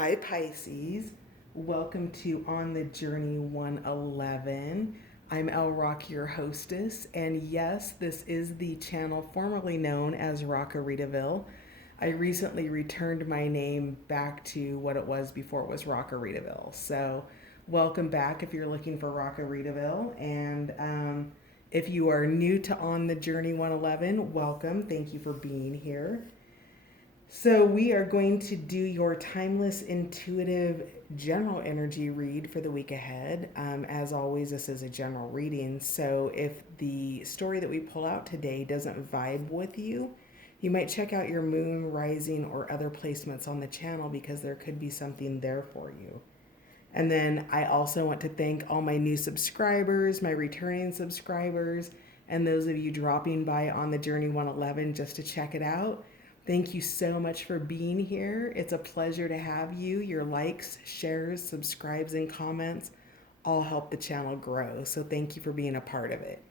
Hi, Pisces. Welcome to On the Journey 111. I'm El Rock, your hostess, and yes, this is the channel formerly known as Rockaritaville. I recently returned my name back to what it was before it was Rockaritaville. So, welcome back if you're looking for Rockaritaville. And if you are new to On the Journey 111, welcome. Thank you for being here. So, we are going to do your timeless, intuitive, general energy read for the week ahead. As always, this is a general reading. So, if the story that we pull out today doesn't vibe with you, you might check out your moon, rising, or other placements on the channel because there could be something there for you. And then I also want to thank all my new subscribers, my returning subscribers, and those of you dropping by on the Journey 111 just to check it out. Thank you so much for being here. It's a pleasure to have you. Your likes, shares, subscribes, and comments all help the channel grow. So thank you for being a part of it.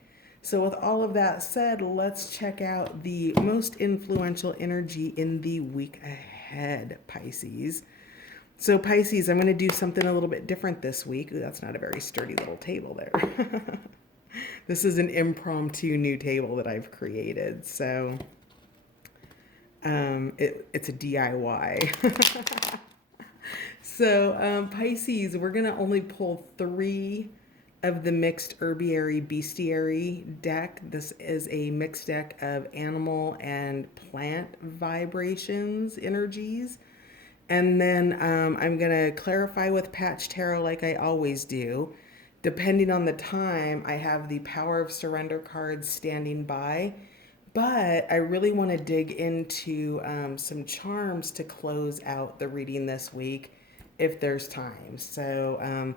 So, with all of that said, let's check out the most influential energy in the week ahead, Pisces. So, Pisces, I'm going to do something a little bit different this week. Ooh, that's not a very sturdy little table there. This is an impromptu new table that I've created. So, it's a DIY. So, Pisces, we're going to only pull three of the mixed herbiary bestiary deck. This is a mixed deck of animal and plant vibrations, energies. And then I'm going to clarify with Patch Tarot like I always do. Depending on the time, I have the Power of Surrender cards standing by. But I really want to dig into some charms to close out the reading this week if there's time. So,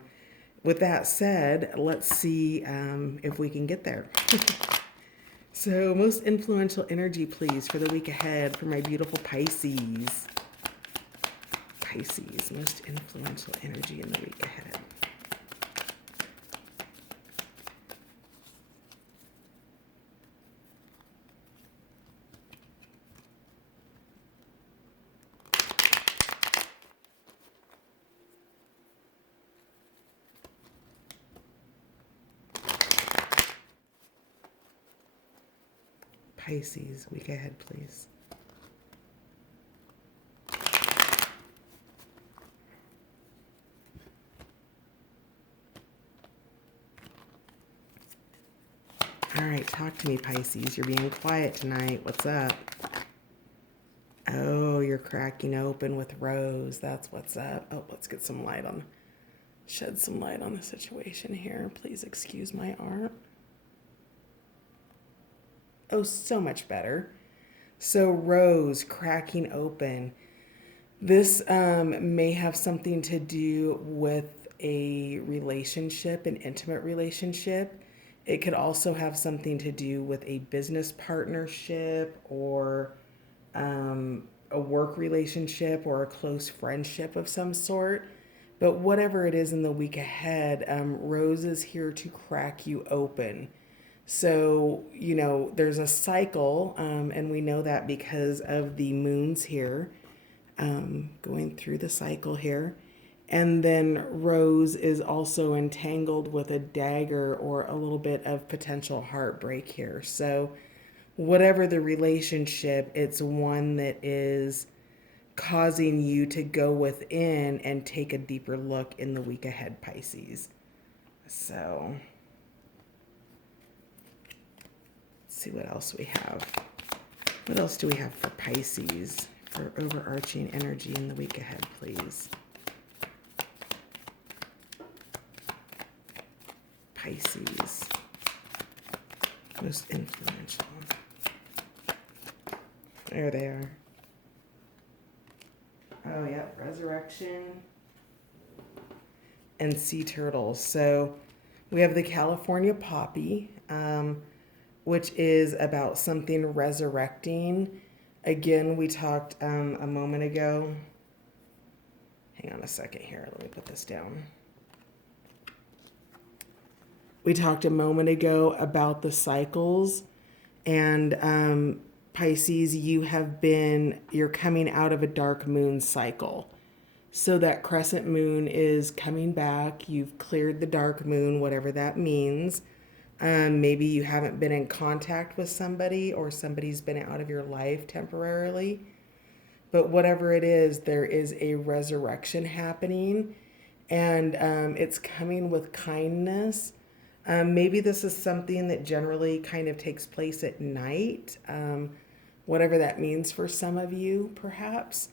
with that said, let's see if we can get there. So, most influential energy, please, for the week ahead for my beautiful Pisces. Pisces, most influential energy in the week ahead. Pisces, week ahead, please. All right, talk to me, Pisces. You're being quiet tonight. What's up? Oh, you're cracking open with Rose. That's what's up. Oh, let's get some light on, shed some light on the situation here. Please excuse my art. Oh, so much better. So, Rose cracking open. This may have something to do with a relationship, an intimate relationship. It could also have something to do with a business partnership or a work relationship or a close friendship of some sort. But whatever it is in the week ahead, Rose is here to crack you open. So, there's a cycle, and we know that because of the moons here, going through the cycle here. And then Rose is also entangled with a dagger or a little bit of potential heartbreak here. So, whatever the relationship, it's one that is causing you to go within and take a deeper look in the week ahead, Pisces. So, let's see what else we have. What else do we have for Pisces for overarching energy in the week ahead, please? Pisces, most influential. There they are. Oh, yeah, resurrection and sea turtles. So we have the California poppy, which is about something resurrecting. Again, we talked a moment ago. Hang on a second here. Let me put this down. We talked a moment ago about the cycles, and Pisces, you're coming out of a dark moon cycle. So that crescent moon is coming back. You've cleared the dark moon, whatever that means. Maybe you haven't been in contact with somebody, or somebody's been out of your life temporarily. But whatever it is, there is a resurrection happening, and it's coming with kindness. Maybe this is something that generally kind of takes place at night, whatever that means for some of you, perhaps.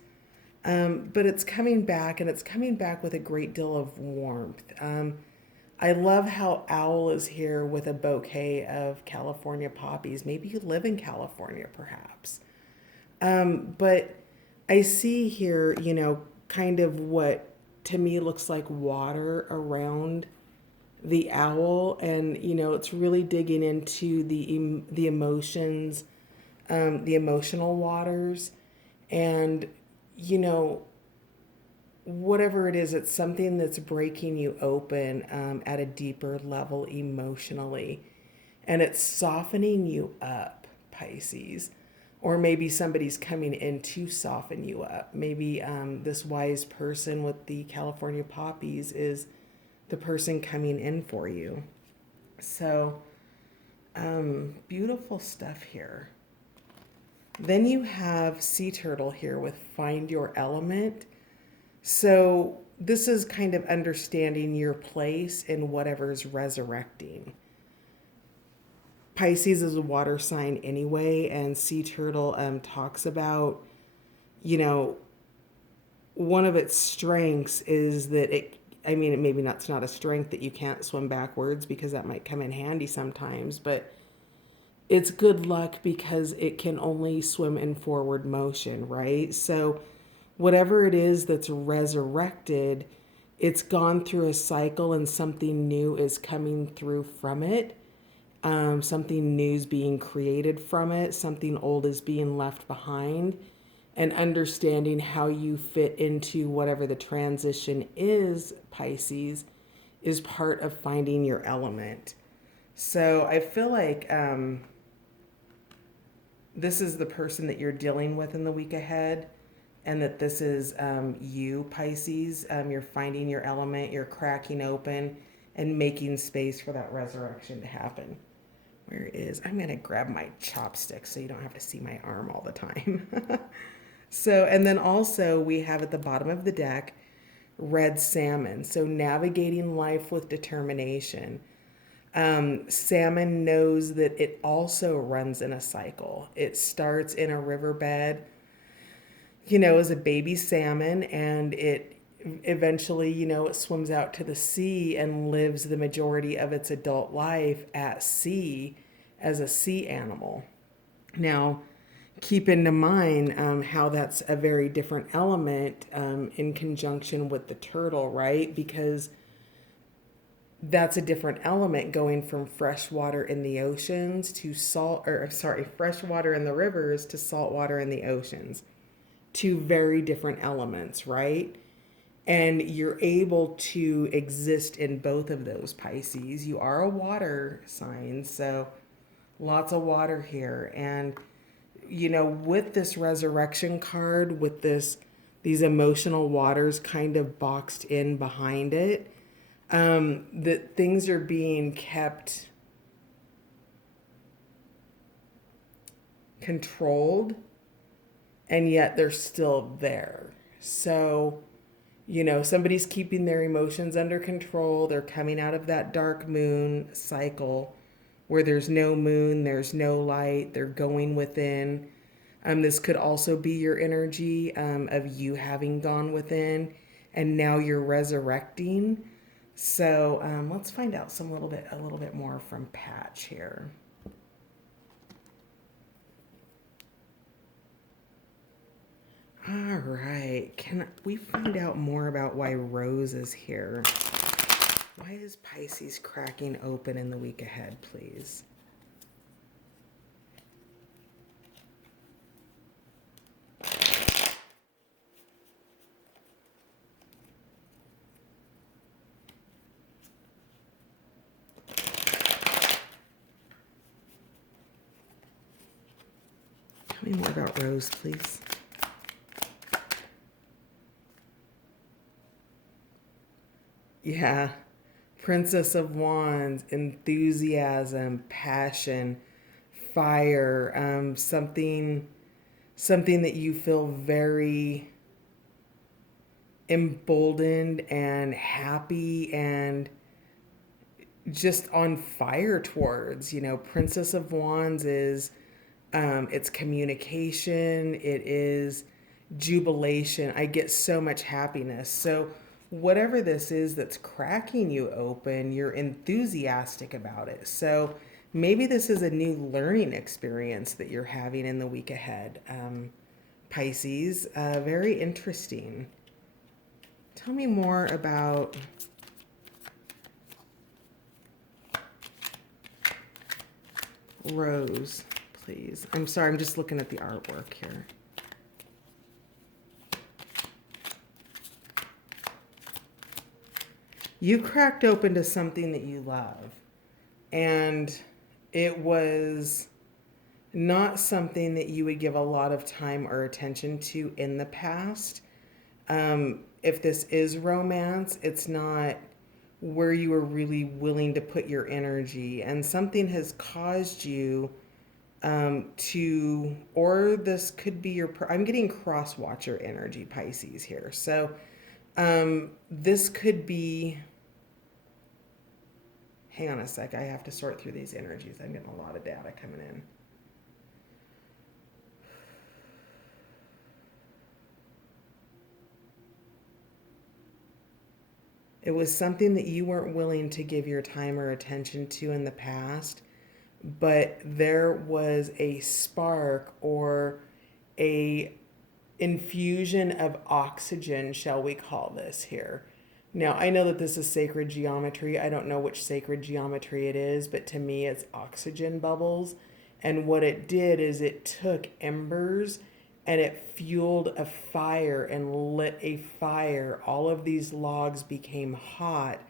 But it's coming back, and it's coming back with a great deal of warmth. I love how Owl is here with a bouquet of California poppies. Maybe you live in California, perhaps. But I see here, kind of what to me looks like water around the owl, and it's really digging into the emotions, the emotional waters, and whatever it is, it's something that's breaking you open at a deeper level emotionally. And it's softening you up, Pisces. Or maybe somebody's coming in to soften you up. Maybe this wise person with the California poppies is the person coming in for you. So, beautiful stuff here. Then you have Sea Turtle here with Find Your Element. So this is kind of understanding your place in whatever's resurrecting. Pisces is a water sign anyway, and Sea Turtle talks about, one of its strengths is that maybe it's not a strength that you can't swim backwards, because that might come in handy sometimes, but it's good luck because it can only swim in forward motion, right? So whatever it is that's resurrected, it's gone through a cycle, and something new is coming through from it. Something new is being created from it. Something old is being left behind. And understanding how you fit into whatever the transition is, Pisces, is part of finding your element. So I feel like this is the person that you're dealing with in the week ahead. And that this is you, Pisces. You're finding your element, you're cracking open and making space for that resurrection to happen. Where is, I'm going to grab my chopsticks so you don't have to see my arm all the time. So, and then also we have at the bottom of the deck, red salmon. So navigating life with determination. Salmon knows that it also runs in a cycle. It starts in a riverbed, as a baby salmon, and it eventually, it swims out to the sea and lives the majority of its adult life at sea as a sea animal. Now, keep into mind how that's a very different element in conjunction with the turtle, right? Because that's a different element, going from fresh water in the oceans to fresh water in the rivers to salt water in the oceans. Two very different elements, right? And you're able to exist in both of those, Pisces. You are a water sign, so lots of water here. And, with this resurrection card, with these emotional waters kind of boxed in behind it, that things are being kept controlled, and yet they're still there. So, somebody's keeping their emotions under control. They're coming out of that dark moon cycle where there's no moon, there's no light. They're going within. This could also be your energy of you having gone within, and now you're resurrecting. So let's find out a little bit more from Patch here. All right, can we find out more about why Rose is here? Why is Pisces cracking open in the week ahead, please? Tell me more about Rose, please. Yeah. Princess of Wands, enthusiasm, passion, fire, something that you feel very emboldened and happy and just on fire towards. Princess of Wands is it's communication, it is jubilation. I get so much happiness. So whatever this is that's cracking you open, you're enthusiastic about it. So maybe this is a new learning experience that you're having in the week ahead. Pisces, very interesting. Tell me more about Rose, please. I'm sorry, I'm just looking at the artwork here. You cracked open to something that you love, and it was not something that you would give a lot of time or attention to in the past. If this is romance, it's not where you were really willing to put your energy, and something has caused you or this could be I'm getting cross watcher energy, Pisces, here. So this could be, hang on a sec, I have to sort through these energies. I'm getting a lot of data coming in. It was something that you weren't willing to give your time or attention to in the past, but there was a spark or a infusion of oxygen, shall we call this here. Now, I know that this is sacred geometry. I don't know which sacred geometry it is, but to me, it's oxygen bubbles. And what it did is it took embers and it fueled a fire and lit a fire. All of these logs became hot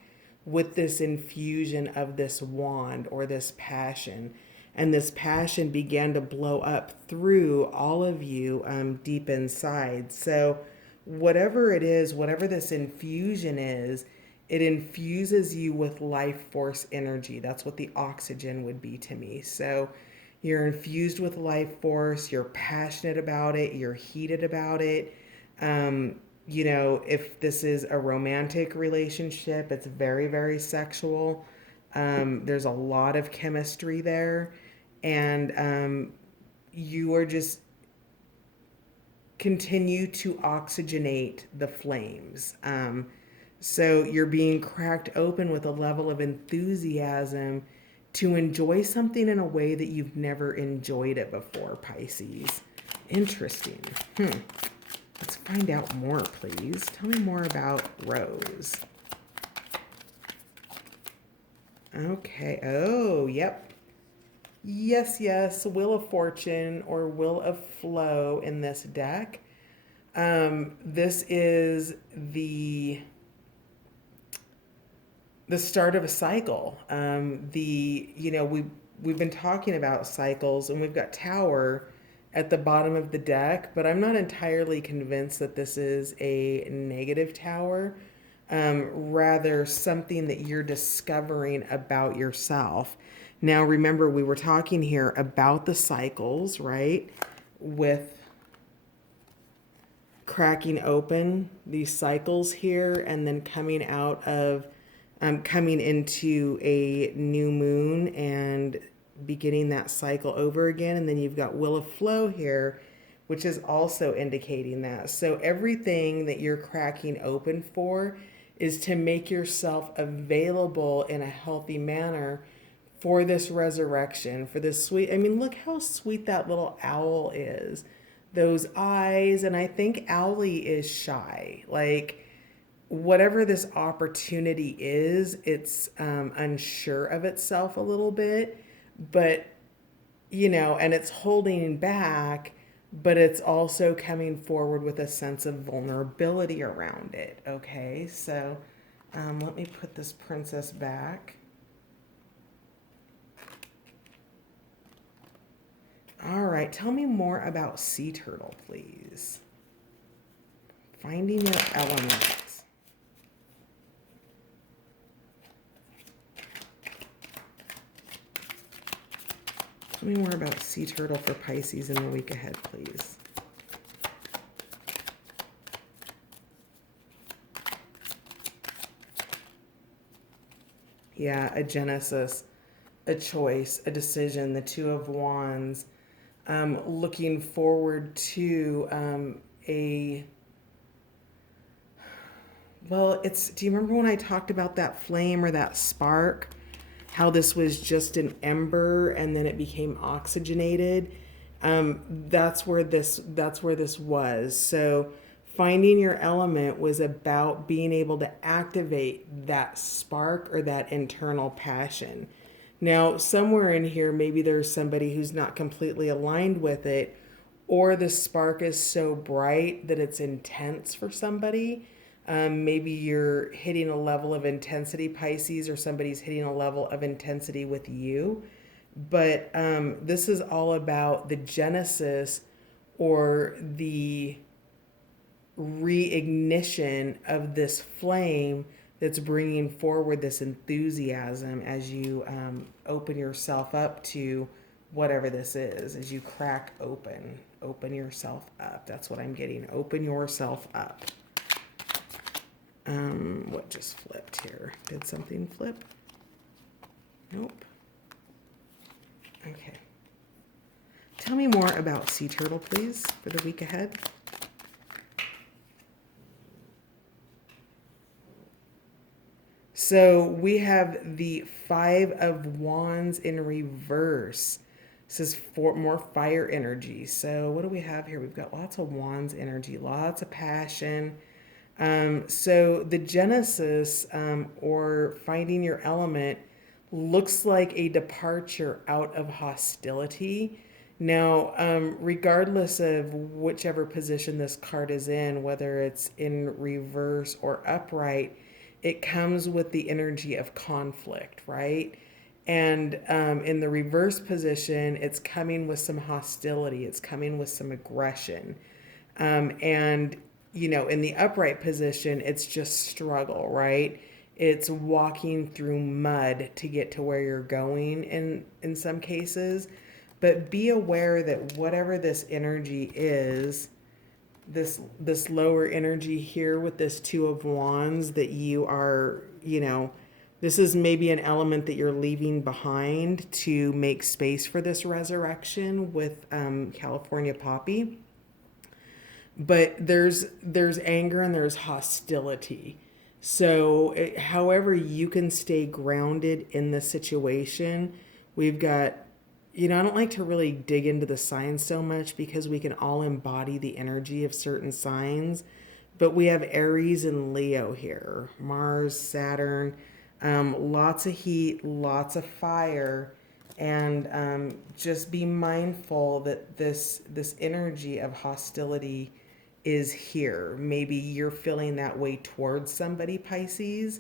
with this infusion of this wand or this passion. And this passion began to blow up through all of you deep inside. So, whatever it is, whatever this infusion is, it infuses you with life force energy. That's what the oxygen would be to me. So, you're infused with life force, you're passionate about it, you're heated about it. If this is a romantic relationship, it's very, very sexual. There's a lot of chemistry there. And you are just continue to oxygenate the flames. So you're being cracked open with a level of enthusiasm to enjoy something in a way that you've never enjoyed it before, Pisces. Interesting. Let's find out more, please. Tell me more about Rose. Okay. Oh, yep. Yes, yes. Wheel of Fortune or Wheel of Flow in this deck. This is the start of a cycle. We've been talking about cycles, and we've got Tower at the bottom of the deck, but I'm not entirely convinced that this is a negative tower. Rather something that you're discovering about yourself. Now, remember, we were talking here about the cycles, right? With cracking open these cycles here and then coming into a new moon and beginning that cycle over again. And then you've got Wheel of Flow here, which is also indicating that. So everything that you're cracking open for is to make yourself available in a healthy manner for this resurrection, for this sweet, look how sweet that little owl is. Those eyes, and I think Owlie is shy. Like, whatever this opportunity is, it's unsure of itself a little bit, but, and it's holding back, but it's also coming forward with a sense of vulnerability around it. Okay, so let me put this princess back. All right, tell me more about sea turtle, please. Finding your elements. Tell me more about sea turtle for Pisces in the week ahead, please. Yeah, a genesis, a choice, a decision, the Two of Wands, looking forward to well, do you remember when I talked about that flame or that spark? How this was just an ember and then it became oxygenated. That's where this was. So finding your element was about being able to activate that spark or that internal passion. Now, somewhere in here, maybe there's somebody who's not completely aligned with it, or the spark is so bright that it's intense for somebody. Maybe you're hitting a level of intensity, Pisces, or somebody's hitting a level of intensity with you. But this is all about the genesis or the reignition of this flame that's bringing forward this enthusiasm as you open yourself up to whatever this is, as you crack open yourself up. That's what I'm getting. Open yourself up. What just flipped here? Did something flip? Nope. Okay. Tell me more about sea turtle, please, for the week ahead. So we have the Five of Wands in reverse. This is for more fire energy. So what do we have here? We've got lots of Wands energy, lots of passion. So the genesis or finding your element looks like a departure out of hostility. Now, regardless of whichever position this card is in, whether it's in reverse or upright, it comes with the energy of conflict, right? And in the reverse position, it's coming with some hostility. It's coming with some aggression. And, in the upright position, it's just struggle, right? It's walking through mud to get to where you're going in some cases. But be aware that whatever this energy is, this lower energy here with this Two of Wands that you are, this is maybe an element that you're leaving behind to make space for this resurrection with California Poppy. But there's anger and there's hostility. So however you can stay grounded in the situation, we've got, I don't like to really dig into the signs so much because we can all embody the energy of certain signs. But we have Aries and Leo here, Mars, Saturn, lots of heat, lots of fire. And just be mindful that this energy of hostility is here. Maybe you're feeling that way towards somebody, Pisces,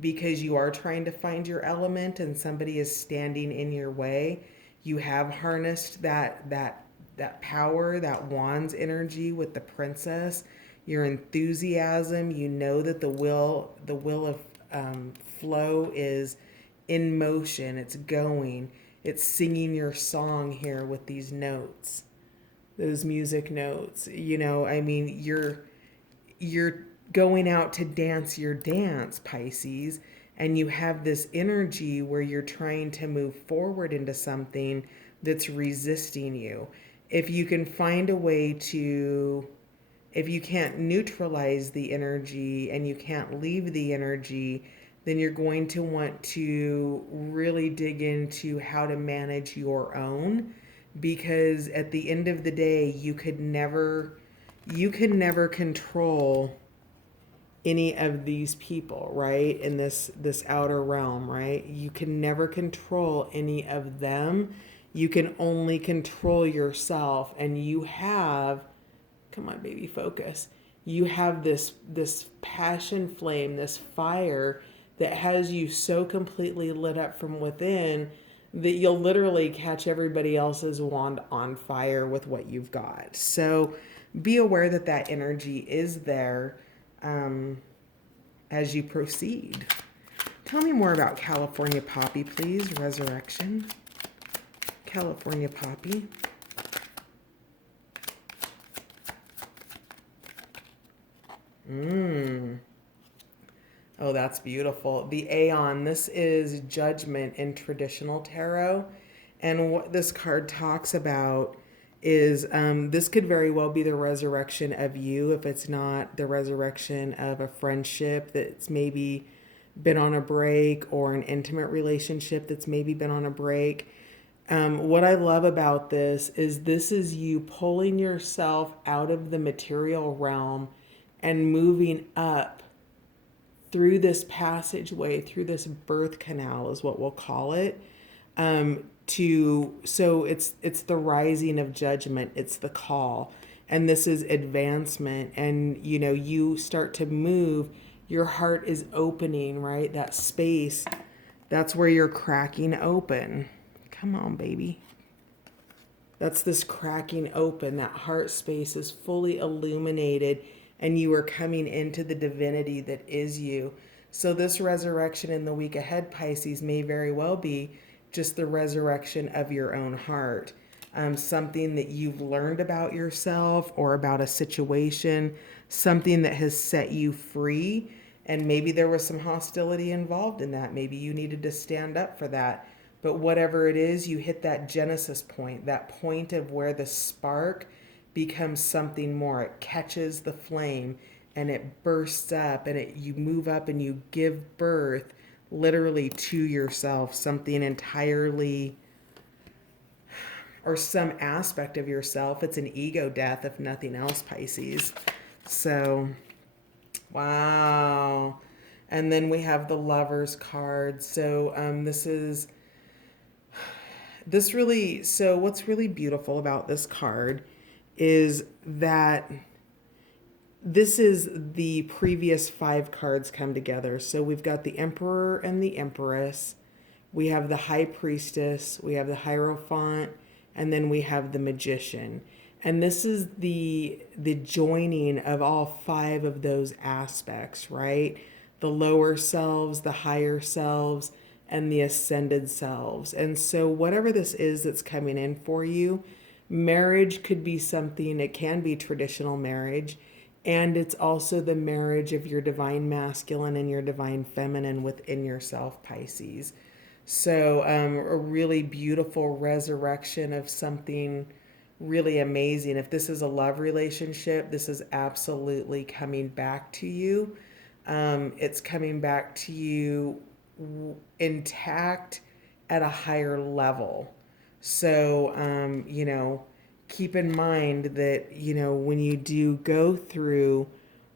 because you are trying to find your element and somebody is standing in your way. You have harnessed that power, that Wands energy with the Princess, your enthusiasm. You know that the will of flow is in motion. It's going. It's singing your song here with these notes, those music notes. You're going out to dance your dance, Pisces, and you have this energy where you're trying to move forward into something that's resisting you. If you can find a way to, if you can't neutralize the energy and you can't leave the energy, then you're going to want to really dig into how to manage your own, because at the end of the day, you could never control any of these people, right? In this outer realm, right? You can never control any of them. You can only control yourself, and you have, come on baby, focus. You have this passion flame, this fire that has you so completely lit up from within that you'll literally catch everybody else's wand on fire with what you've got. So be aware that that energy is there as you proceed. Tell me more about California Poppy, please. Resurrection. California poppy. Oh, that's beautiful. The Aeon, this is judgment in traditional tarot. And what this card talks about is this could very well be the resurrection of you if it's not the resurrection of a friendship that's maybe been on a break, or an intimate relationship that's maybe been on a break. What I love about this is you pulling yourself out of the material realm and moving up through this passageway, through this birth canal is what we'll call it. So it's the rising of judgment, it's the call, and this is advancement. And you start to move, your heart is opening, right? That space, that's where you're cracking open. Come on, baby. That's this cracking open. That heart space is fully illuminated, and you are coming into the divinity that is you. So this resurrection in the week ahead, Pisces, may very well be just the resurrection of your own heart. Something that you've learned about yourself or about a situation, something that has set you free. And maybe there was some hostility involved in that. Maybe you needed to stand up for that. But whatever it is, you hit that genesis point, that point of where the spark becomes something more. It catches the flame and it bursts up, and you move up and you give birth literally to yourself, something entirely, or some aspect of yourself. It's an ego death, if nothing else, Pisces. So, wow. And then we have the Lovers card. So so what's really beautiful about this card is that this is the previous 5 cards come together. So we've got the Emperor and the Empress. We have the High Priestess. We have the Hierophant. And then we have the Magician. And this is the joining of all 5 of those aspects, right? The lower selves, the higher selves, and the ascended selves. And so whatever this is that's coming in for you, marriage could be something, it can be traditional marriage, and it's also the marriage of your divine masculine and your divine feminine within yourself, Pisces. So a really beautiful resurrection of something really amazing. If this is a love relationship, this is absolutely coming back to you. It's coming back to you intact at a higher level. So, keep in mind that, when you do go through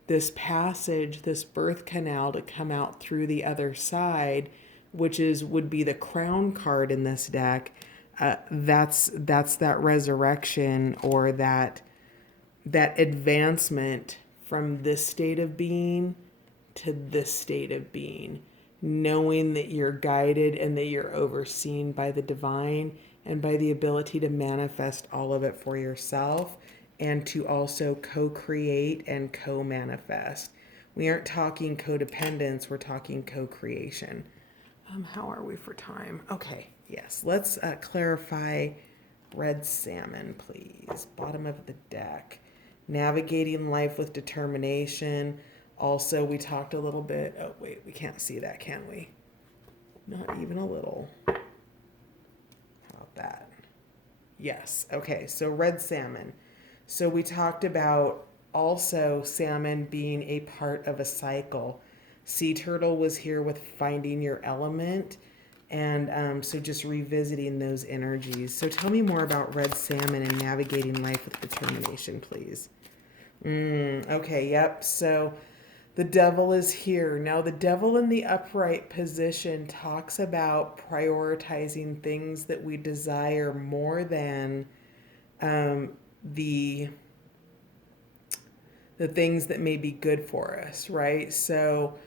this passage, this birth canal to come out through the other side, would be the Crown card in this deck, that's that resurrection, or that advancement from this state of being to this state of being, knowing that you're guided and that you're overseen by the divine and by the ability to manifest all of it for yourself, and to also co-create and co-manifest. We aren't talking codependence, we're talking co-creation. How are we for time? Okay, yes. Let's clarify red salmon, please. Bottom of the deck. Navigating life with determination. Also, we talked a little bit. Oh, wait, we can't see that, can we? Not even a little. How about that? Yes. Okay, so red salmon. So we talked about also salmon being a part of a cycle. Sea turtle was here with finding your element, and so just revisiting those energies. So tell me more about red salmon and navigating life with determination, please. Okay, yep. So the devil is here. Now, the devil in the upright position talks about prioritizing things that we desire more than the things that may be good for us, right? So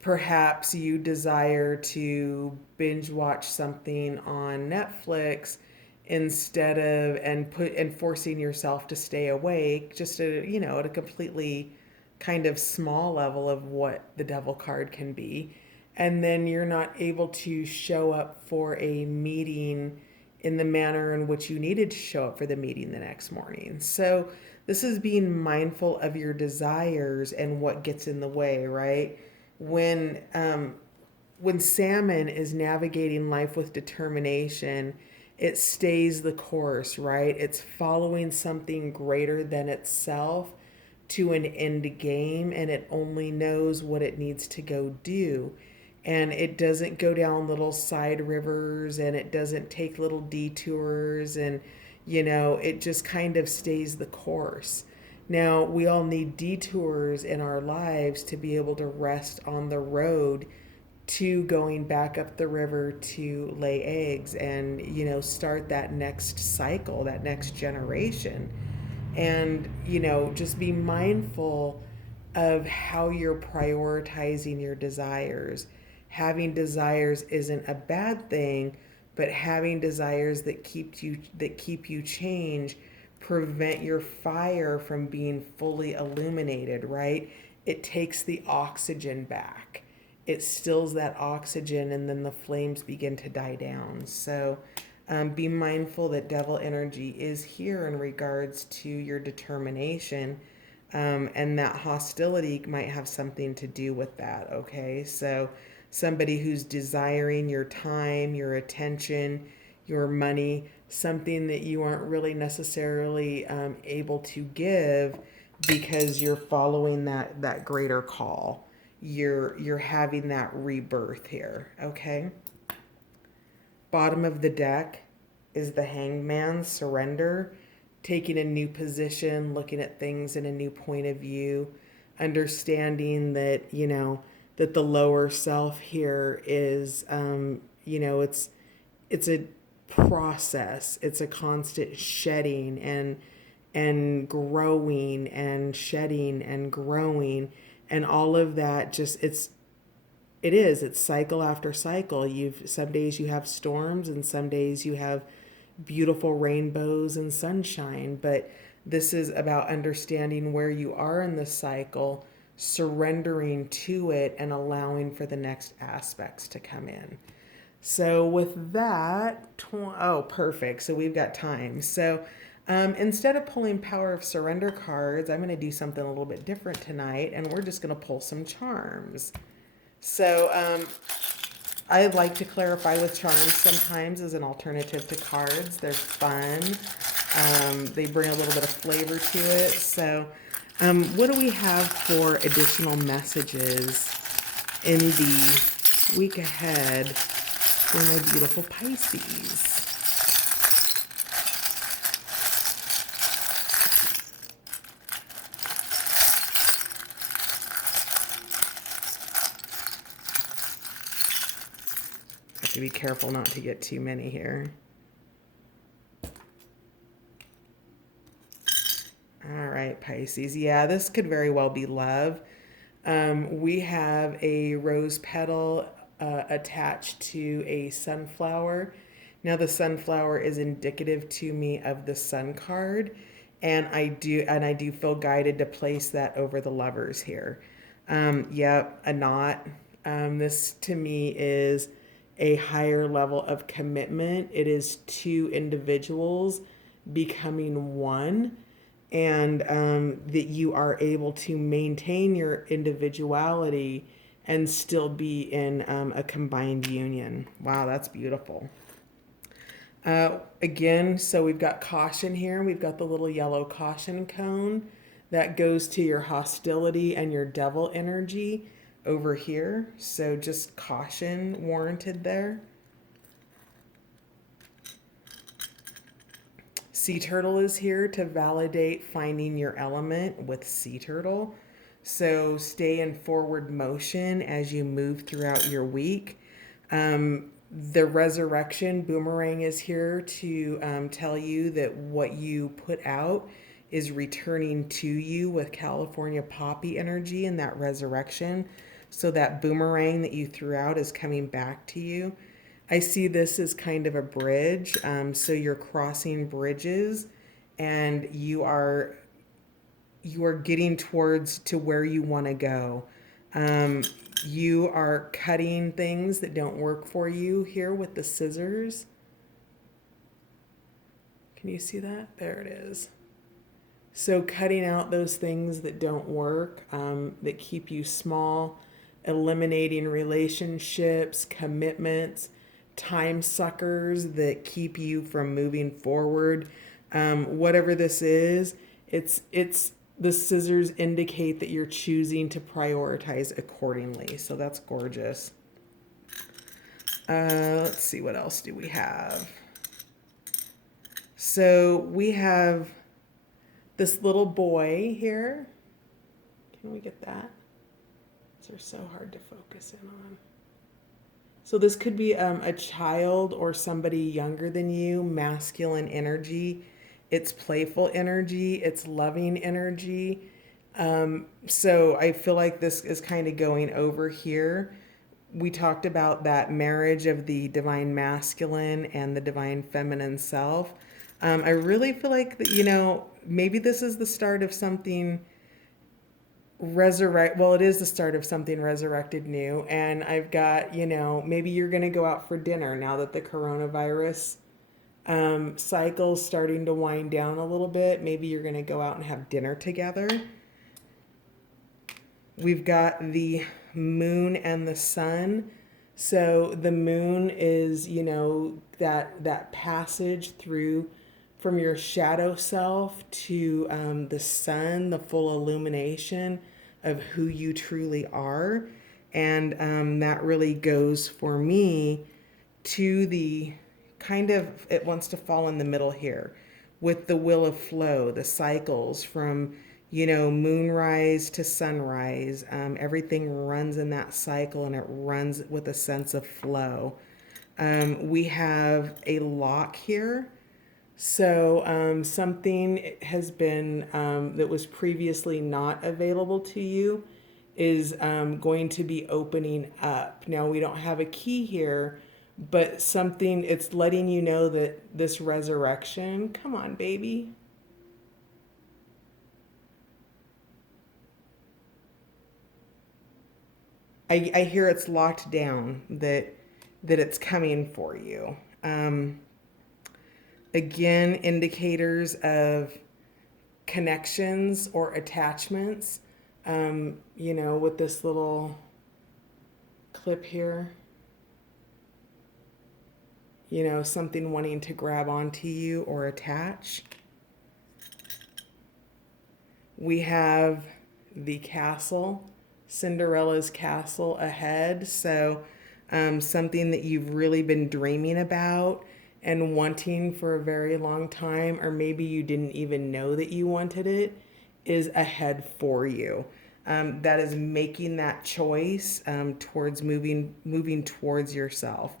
perhaps you desire to binge watch something on Netflix instead of and forcing yourself to stay awake, just at at a completely kind of small level of what the devil card can be. And then you're not able to show up for a meeting in the manner in which you needed to show up for the meeting the next morning. So this is being mindful of your desires and what gets in the way, right? When when salmon is navigating life with determination, it stays the course, right? It's following something greater than itself to an end game, and it only knows what it needs to go do. And it doesn't go down little side rivers, and it doesn't take little detours, and it just kind of stays the course. Now, we all need detours in our lives to be able to rest on the road to going back up the river to lay eggs and start that next cycle, that next generation. And just be mindful of how you're prioritizing your desires. Having desires isn't a bad thing, but having desires that keep you change prevent your fire from being fully illuminated, right? It takes the oxygen back. It stills that oxygen, and then the flames begin to die down. So be mindful that devil energy is here in regards to your determination, and that hostility might have something to do with that, okay? So somebody who's desiring your time, your attention, your money, something that you aren't really necessarily able to give because you're following that greater call. You're having that rebirth here, okay? Bottom of the deck is the Hangman, surrender, taking a new position, looking at things in a new point of view, understanding that, that the lower self here is, it's a process. It's a constant shedding and growing and shedding and growing, and all of that just it's cycle after cycle. Some days you have storms, and some days you have beautiful rainbows and sunshine, but this is about understanding where you are in the cycle, surrendering to it, and allowing for the next aspects to come in. So with that, perfect. So we've got time. So instead of pulling Power of Surrender cards, I'm going to do something a little bit different tonight, and we're just going to pull some charms. So I like to clarify with charms sometimes as an alternative to cards. They're fun. They bring a little bit of flavor to it. So what do we have for additional messages in the week ahead for my beautiful Pisces? Have to be careful not to get too many here. All right, Pisces. Yeah, this could very well be love. We have a rose petal attached to a sunflower. Now, the sunflower is indicative to me of the sun card, and I do feel guided to place that over the lovers here. Yep, a knot. This to me is a higher level of commitment. It is two individuals becoming one, and that you are able to maintain your individuality and still be in a combined union. Wow, that's beautiful. Again, so we've got caution here. We've got the little yellow caution cone that goes to your hostility and your devil energy over here. So just caution warranted there. Sea turtle is here to validate finding your element with sea turtle. So stay in forward motion as you move throughout your week. The resurrection boomerang is here to tell you that what you put out is returning to you with California poppy energy and that resurrection. So that boomerang that you threw out is coming back to you. I see this as kind of a bridge. So you're crossing bridges, and you are getting towards to where you want to go. You are cutting things that don't work for you here with the scissors. Can you see that? There it is. So cutting out those things that don't work, that keep you small, eliminating relationships, commitments, time suckers that keep you from moving forward. Whatever this is, it's the scissors indicate that you're choosing to prioritize accordingly. So that's gorgeous. Let's see, what else do we have? So we have this little boy here. Can we get that? These are so hard to focus in on. So this could be a child or somebody younger than you, masculine energy. It's playful energy. It's loving energy. So I feel like this is kind of going over here. We talked about that marriage of the divine masculine and the divine feminine self. I really feel like that, maybe this is the start of something well, it is the start of something resurrected new. And I've got, maybe you're going to go out for dinner now that the coronavirus cycle's starting to wind down a little bit. Maybe you're going to go out and have dinner together. We've got the moon and the sun. So the moon is, that passage through from your shadow self to the sun, the full illumination of who you truly are. And that really goes for me to the kind of, it wants to fall in the middle here with the wheel of flow, the cycles from, moonrise to sunrise. Everything runs in that cycle and it runs with a sense of flow. We have a lock here. So something has been that was previously not available to you is going to be opening up. Now we don't have a key here, but something, it's letting you know that this resurrection, come on, baby. I hear it's locked down, that it's coming for you. Again, indicators of connections or attachments, with this little clip here, something wanting to grab onto you or attach. We have the castle, Cinderella's castle ahead. So something that you've really been dreaming about and wanting for a very long time, or maybe you didn't even know that you wanted it, is ahead for you. That is making that choice towards moving towards yourself.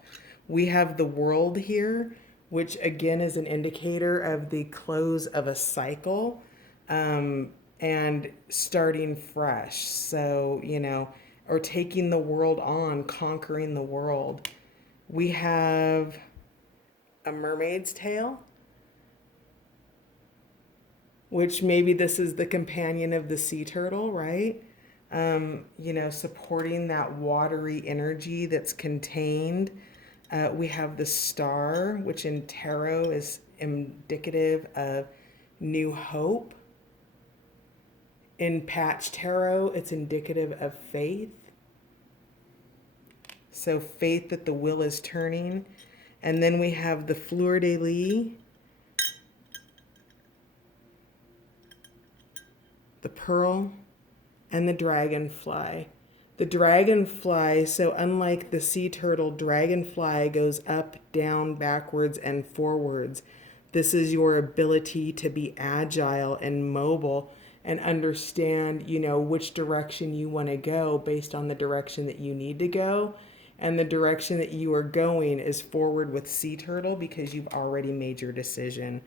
We have the world here, which again is an indicator of the close of a cycle and starting fresh. So, or taking the world on, conquering the world. We have a mermaid's tail, which maybe this is the companion of the sea turtle, right? Supporting that watery energy that's contained. We have the star, which in tarot is indicative of new hope. In patch tarot, it's indicative of faith. So faith that the wheel is turning. And then we have the fleur-de-lis, the pearl, and the dragonfly. The dragonfly, so unlike the sea turtle, dragonfly goes up, down, backwards, and forwards. This is your ability to be agile and mobile and understand, which direction you want to go based on the direction that you need to go. And the direction that you are going is forward with sea turtle because you've already made your decision.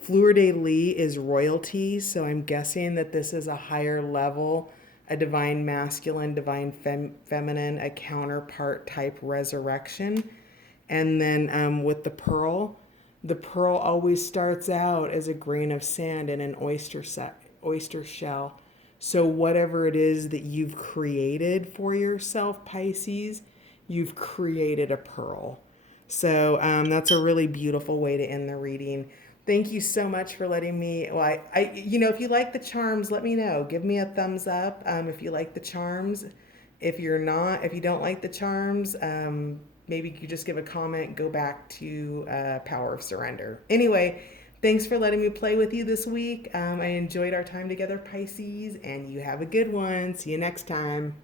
Fleur-de-lis is royalty, so I'm guessing that this is a higher level, a divine masculine, divine feminine, a counterpart type resurrection. And then with the pearl always starts out as a grain of sand in an oyster shell. So whatever it is that you've created for yourself, Pisces, you've created a pearl. So that's a really beautiful way to end the reading. Thank you so much for letting me. Well, if you like the charms, let me know. Give me a thumbs up if you like the charms. If you don't like the charms, maybe you just give a comment. Go back to Power of Surrender. Anyway, thanks for letting me play with you this week. I enjoyed our time together, Pisces, and you have a good one. See you next time.